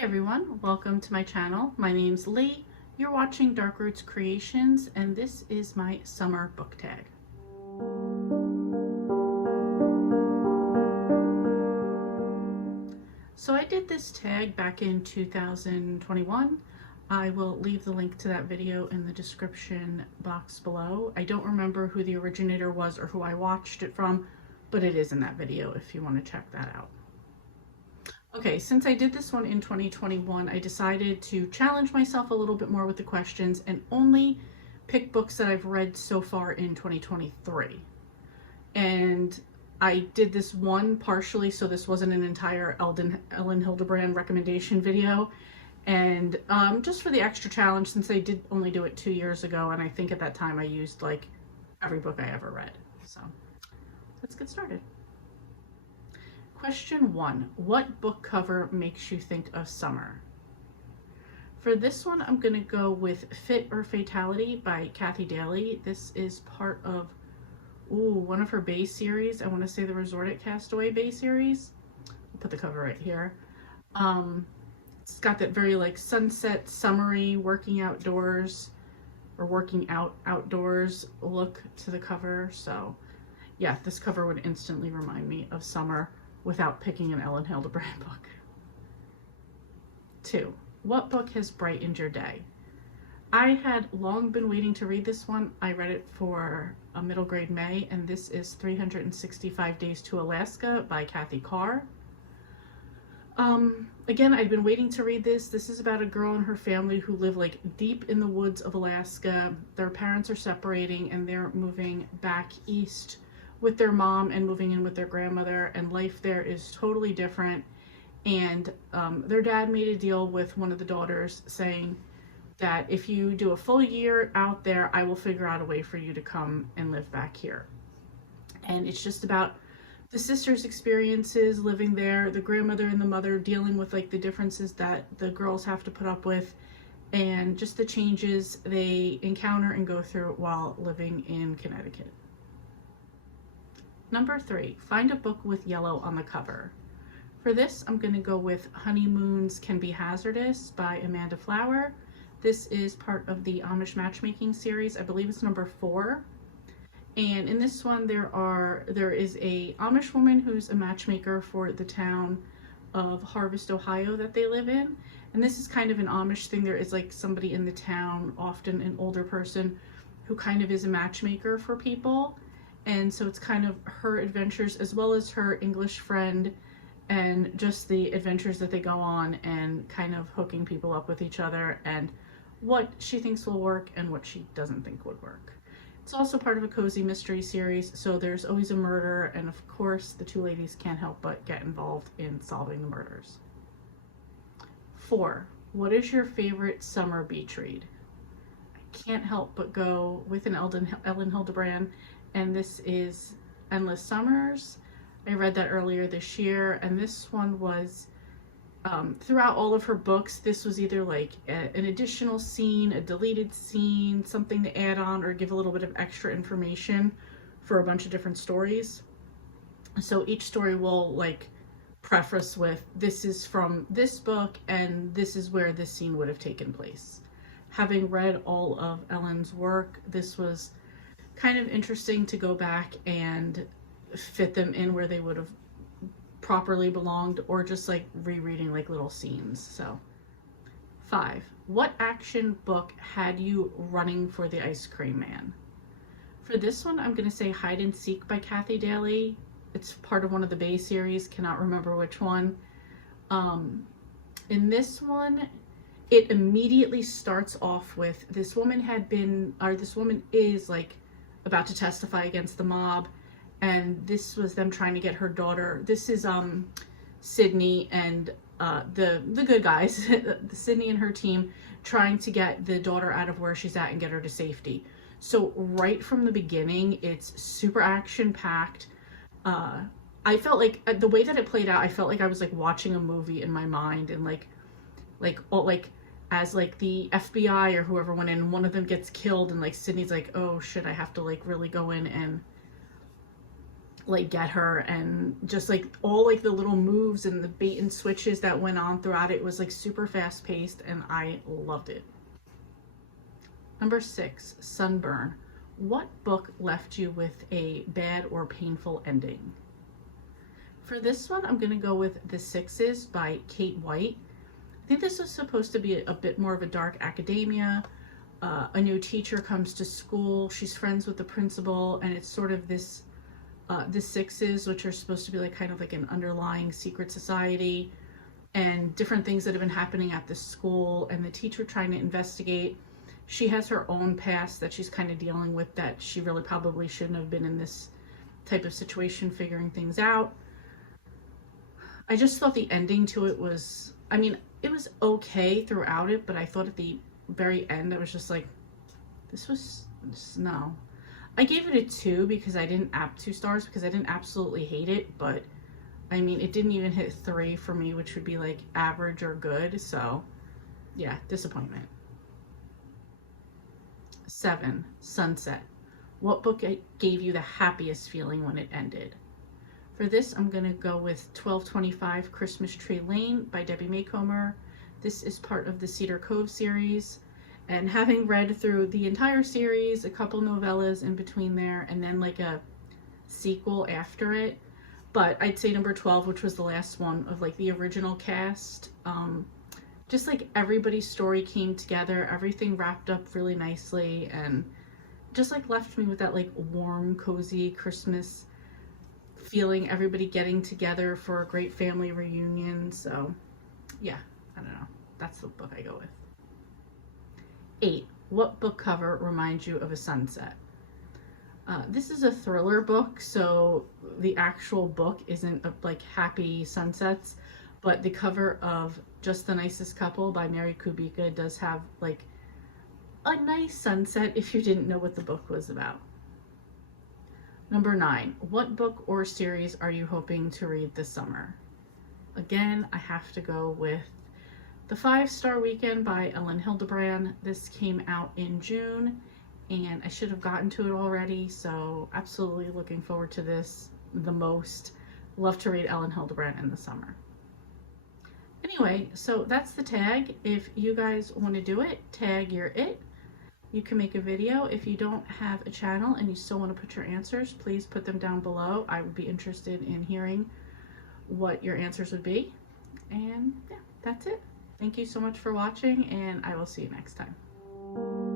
Hey everyone, welcome to my channel. My name's Lee. You're watching Dark Roots Creations, and this is my summer book tag. So I did this tag back in 2021. I will leave the link to that video in the description box below. I don't remember who the originator was or who I watched it from, but it is in that video if you want to check that out. Okay, since I did this one in 2021, I decided to challenge myself a little bit more with the questions and only pick books that I've read so far in 2023. And I did this one partially, so this wasn't an entire Ellen Hildebrand recommendation video. And just for the extra challenge, since I did only do it 2 years ago, and I think at that time I used like every book I ever read. So let's get started. Question 1. What book cover makes you think of summer? For this one, I'm going to go with Fit or Fatality by Kathy Daly. This is part of one of her Bay series. I want to say the Resort at Castaway Bay series. I'll put the cover right here. It's got that very like sunset, summery, working outdoors or working out outdoors look to the cover. So yeah, this cover would instantly remind me of summer without picking an Ellen Hildebrand book. 2. What book has brightened your day? I had long been waiting to read this one. I read it for a middle grade May, and this is 365 Days to Alaska by Kathy Carr. Again, I'd been waiting to read this. This is about a girl and her family who live like deep in the woods of Alaska. Their parents are separating and they're moving back east with their mom and moving in with their grandmother, and life there is totally different. And their dad made a deal with one of the daughters saying that if you do a full year out there, I will figure out a way for you to come and live back here. And it's just about the sisters' experiences living there, the grandmother and the mother dealing with like the differences that the girls have to put up with, and just the changes they encounter and go through while living in Connecticut. Number 3, find a book with yellow on the cover. For this, I'm going to go with Honeymoons Can Be Hazardous by Amanda Flower. This is part of the Amish matchmaking series. I believe it's number 4. And in this one, there is a Amish woman who's a matchmaker for the town of Harvest, Ohio that they live in. And this is kind of an Amish thing. There is like somebody in the town, often an older person, who kind of is a matchmaker for people. And so it's kind of her adventures as well as her English friend and just the adventures that they go on and kind of hooking people up with each other and what she thinks will work and what she doesn't think would work. It's also part of a cozy mystery series, so there's always a murder, and of course the two ladies can't help but get involved in solving the murders. 4. What is your favorite summer beach read? I can't help but go with an Ellen Hildebrand, and this is Endless Summers. I read that earlier this year, and this one was, throughout all of her books, this was either like an additional scene, a deleted scene, something to add on or give a little bit of extra information for a bunch of different stories. So each story will like preface with, this is from this book and this is where this scene would have taken place. Having read all of Ellen's work, this was kind of interesting to go back and fit them in where they would have properly belonged, or just like rereading like little scenes. So 5. What action book had you running for the ice cream man? For this one, I'm going to say Hide and Seek by Kathy Daly. It's part of one of the Bay series, cannot remember which one. In this one, it immediately starts off with this woman is like about to testify against the mob, and this was them trying to get her daughter. This is Sydney and the good guys, Sydney and her team, trying to get the daughter out of where she's at and get her to safety. So right from the beginning, it's super action packed. I felt like the way that it played out, I felt like I was like watching a movie in my mind, and as like the FBI or whoever went in, one of them gets killed, and like Sydney's like, oh shit, I have to like really go in and like get her, and just like all like the little moves and the bait and switches that went on throughout it was like super fast paced, and I loved it. Number 6, Sunburn. What book left you with a bad or painful ending? For this one, I'm going to go with The Sixes by Kate White. I think this is supposed to be a bit more of a dark academia. A new teacher comes to school. She's friends with the principal, and it's sort of this the Sixes, which are supposed to be like kind of like an underlying secret society, and different things that have been happening at the school, and the teacher trying to investigate. She has her own past that she's kind of dealing with, that she really probably shouldn't have been in this type of situation, figuring things out. I just thought the ending to it was, I mean, it was okay throughout it, but I thought at the very end, I was just like, no. I gave it a 2 because I didn't 2 stars because I didn't absolutely hate it, but I mean, it didn't even hit 3 for me, which would be like average or good. So yeah, disappointment. 7, Sunset. What book gave you the happiest feeling when it ended? For this, I'm going to go with 1225 Christmas Tree Lane by Debbie Maycomer. This is part of the Cedar Cove series. And having read through the entire series, a couple novellas in between there, and then like a sequel after it. But I'd say number 12, which was the last one of like the original cast. Just like everybody's story came together, everything wrapped up really nicely, and just like left me with that like warm, cozy Christmas feeling, everybody getting together for a great family reunion. So yeah, I don't know. That's the book I go with. 8, what book cover reminds you of a sunset? This is a thriller book, so the actual book isn't like happy sunsets, but the cover of Just the Nicest Couple by Mary Kubica does have like a nice sunset if you didn't know what the book was about. Number 9, what book or series are you hoping to read this summer? Again, I have to go with The 5-Star Weekend by Ellen Hildebrand. This came out in June, and I should have gotten to it already, so absolutely looking forward to this the most. Love to read Ellen Hildebrand in the summer. Anyway, so that's the tag. If you guys want to do it, tag your it. You can make a video. If you don't have a channel and you still want to put your answers, please put them down below. I would be interested in hearing what your answers would be. And yeah, that's it. Thank you so much for watching, and I will see you next time.